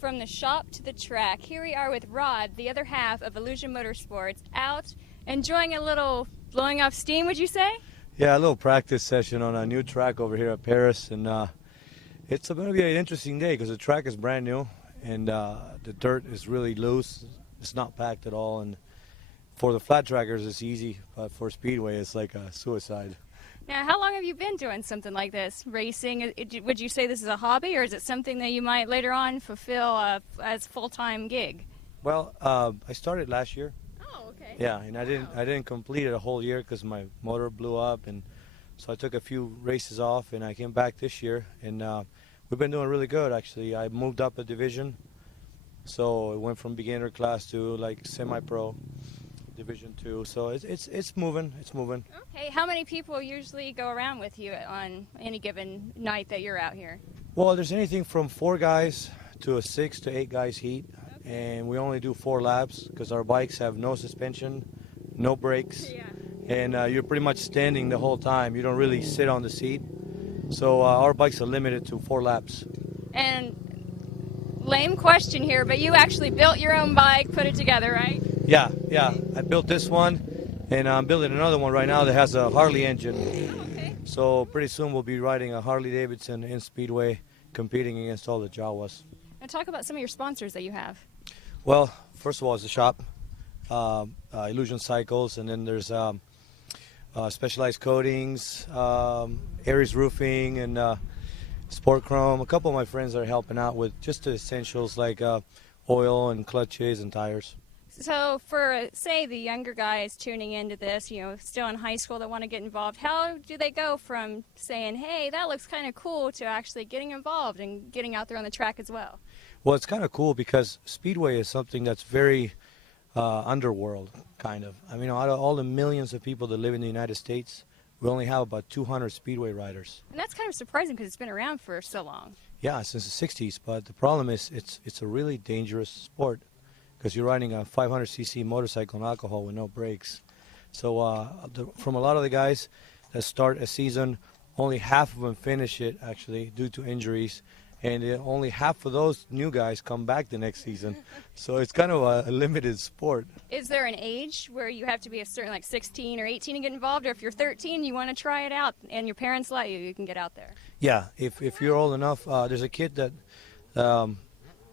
From the shop to the track, here we are with Rod, the other half of Illusion Motorsports, out enjoying a little blowing off steam, would you say? Yeah, a little practice session on a new track over here at Paris, and it's going to be an interesting day because the track is brand new, and the dirt is really loose. It's not packed at all, and for the flat trackers it's easy, but for Speedway it's like a suicide. Now, how long have you been doing something like this, racing? Would you say this is a hobby, or is it something that you might later on fulfill as a full-time gig? Well, I started last year. Oh, okay. Yeah, and I didn't complete it a whole year because my motor blew up, and so I took a few races off, and I came back this year, and we've been doing really good actually. I moved up a division, so it went from beginner class to like semi-pro. Division 2, so it's moving. Okay, how many people usually go around with you on any given night that you're out here? Well, there's anything from 4 guys to a 6 to 8 guys heat, and we only do 4 laps because our bikes have no suspension, no brakes, and you're pretty much standing the whole time. You don't really sit on the seat, so our bikes are limited to 4 laps. And lame question here, but you actually built your own bike, put it together, right? Yeah. I built this one, and I'm building another one right now that has a Harley engine. Okay. So pretty soon we'll be riding a Harley Davidson in Speedway, competing against all the Jawas. Now talk about some of your sponsors that you have. Well, first of all, it's the shop, Illusion Cycles, and then there's Specialized Coatings, Aries Roofing, and Sport Chrome. A couple of my friends are helping out with just the essentials like oil and clutches and tires. So for, say, the younger guys tuning into this, still in high school that want to get involved, how do they go from saying, hey, that looks kind of cool, to actually getting involved and getting out there on the track as well? Well, it's kind of cool because Speedway is something that's very underworld, kind of. I mean, out of all the millions of people that live in the United States, we only have about 200 Speedway riders. And that's kind of surprising because it's been around for so long. Yeah, since the 60s, but the problem is it's a really dangerous sport, because you're riding a 500cc motorcycle on alcohol with no brakes. So from a lot of the guys that start a season, only half of them finish it, actually, due to injuries. And only half of those new guys come back the next season. So it's kind of a limited sport. Is there an age where you have to be a certain, like 16 or 18 to get involved? Or if you're 13, you want to try it out, and your parents let you, you can get out there? Yeah, if you're old enough. There's a kid that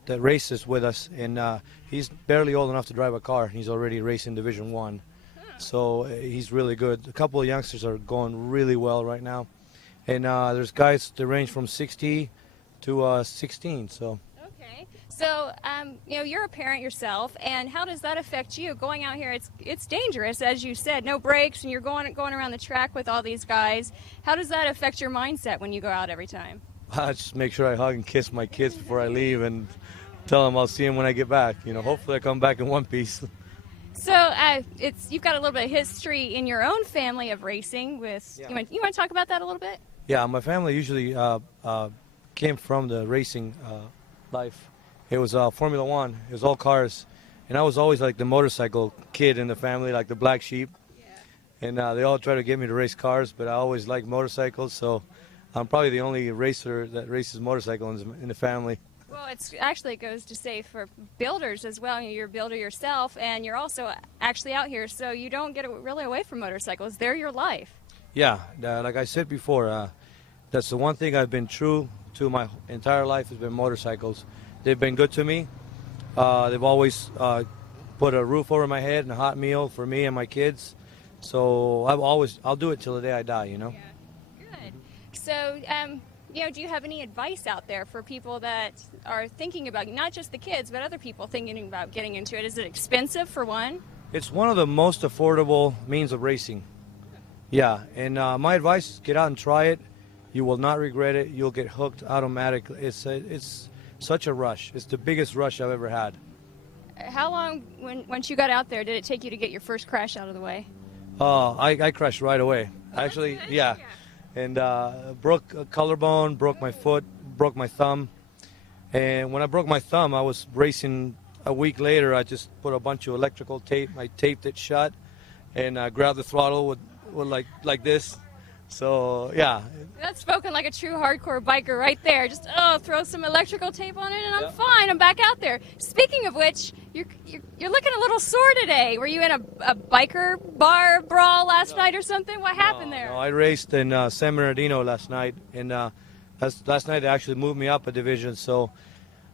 races with us, and he's barely old enough to drive a car. He's already racing Division 1, so he's really good. A couple of youngsters are going really well right now, and there's guys that range from 60 to 16. So. Okay, so you're a parent yourself, and how does that affect you going out here? It's dangerous, as you said, no brakes, and you're going around the track with all these guys. How does that affect your mindset when you go out every time? I just make sure I hug and kiss my kids before I leave, and tell them I'll see them when I get back. Hopefully I come back in one piece. So you've got a little bit of history in your own family of racing. You want to talk about that a little bit? Yeah, my family usually came from the racing life. It was Formula One. It was all cars, and I was always like the motorcycle kid in the family, like the black sheep. Yeah. And they all try to get me to race cars, but I always liked motorcycles, so I'm probably the only racer that races motorcycles in the family. Well, it goes to say for builders as well. You're a builder yourself, and you're also actually out here, so you don't get really away from motorcycles. They're your life. Yeah, like I said before, that's the one thing I've been true to my entire life has been motorcycles. They've been good to me. They've always put a roof over my head and a hot meal for me and my kids. So I'll do it till the day I die, Yeah, good. So, do you have any advice out there for people that are thinking about, not just the kids, but other people thinking about getting into it? Is it expensive, for one? It's one of the most affordable means of racing. Yeah, and my advice is get out and try it. You will not regret it. You'll get hooked automatically. It's such a rush. It's the biggest rush I've ever had. How long, once you got out there, did it take you to get your first crash out of the way? I crashed right away. Actually, yeah. And broke a collarbone, broke my foot, broke my thumb. And when I broke my thumb, I was racing a week later. I just put a bunch of electrical tape. I taped it shut and grabbed the throttle with like this. So yeah, That's spoken like a true hardcore biker right there. Just throw some electrical tape on it, and I'm Yeah. fine. I'm back out there. Speaking of which, you're looking a little sore today. Were you in a biker bar brawl last night or something? What happened there? No, I raced in San Bernardino last night, and last night they actually moved me up a division. So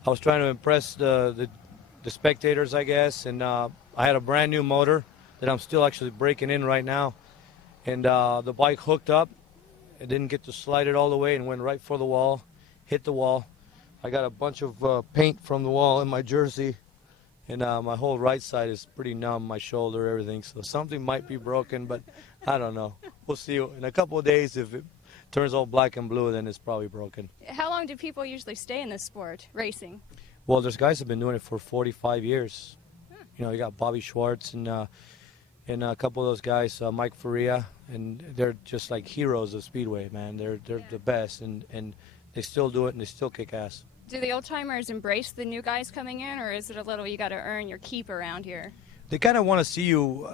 I was trying to impress the spectators, I guess, and I had a brand new motor that I'm still actually breaking in right now, and the bike hooked up. I didn't get to slide it all the way and went right for the wall, hit the wall. I got a bunch of paint from the wall in my jersey, and my whole right side is pretty numb, my shoulder, everything. So something might be broken, but I don't know. We'll see. In a couple of days, if it turns all black and blue, then it's probably broken. How long do people usually stay in this sport, racing? Well, there's guys that have been doing it for 45 years. You know, you got Bobby Schwartz and a couple of those guys, Mike Faria, and they're just like heroes of Speedway, man. They're the best, and they still do it, and they still kick ass. Do the old timers embrace the new guys coming in, or is it a little you got to earn your keep around here? They kind of want to see you.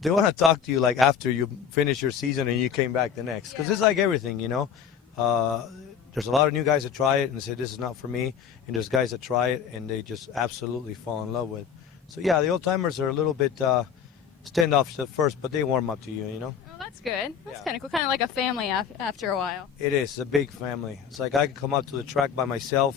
They want to talk to you like after you finish your season and you came back the next, because it's like everything, you know. There's a lot of new guys that try it and say this is not for me, and there's guys that try it and they just absolutely fall in love with it. So yeah, the old timers are a little bit standoffish at first, but they warm up to you, you know. Oh, that's good. That's Yeah. kind of cool. Kind of like a family after a while. It is a big family. It's like I can come up to the track by myself,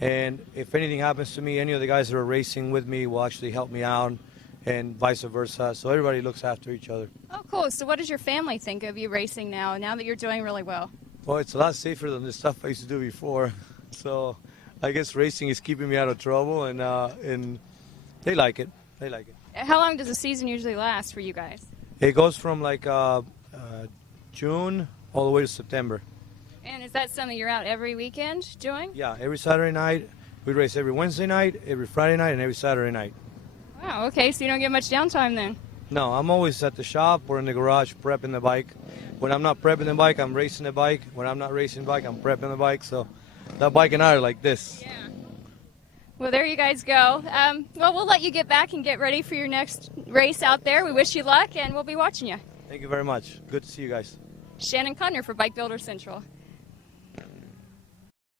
and if anything happens to me, any of the guys that are racing with me will actually help me out, and vice versa. So everybody looks after each other. Oh, cool. So what does your family think of you racing now that you're doing really well? Well, it's a lot safer than the stuff I used to do before. So I guess racing is keeping me out of trouble, and they like it. They like it. How long does a season usually last for you guys? It goes from like June all the way to September. And is that something you're out every weekend doing? Yeah, every Saturday night. We race every Wednesday night, every Friday night, and every Saturday night. Wow, okay, so you don't get much downtime then. No, I'm always at the shop or in the garage prepping the bike. When I'm not prepping the bike, I'm racing the bike. When I'm not racing the bike, I'm prepping the bike. So that bike and I are like this. Yeah. Well, there you guys go. Well, we'll let you get back and get ready for your next race out there. We wish you luck, and we'll be watching you. Thank you very much. Good to see you guys. Shannon Conner for Bike Builder Central.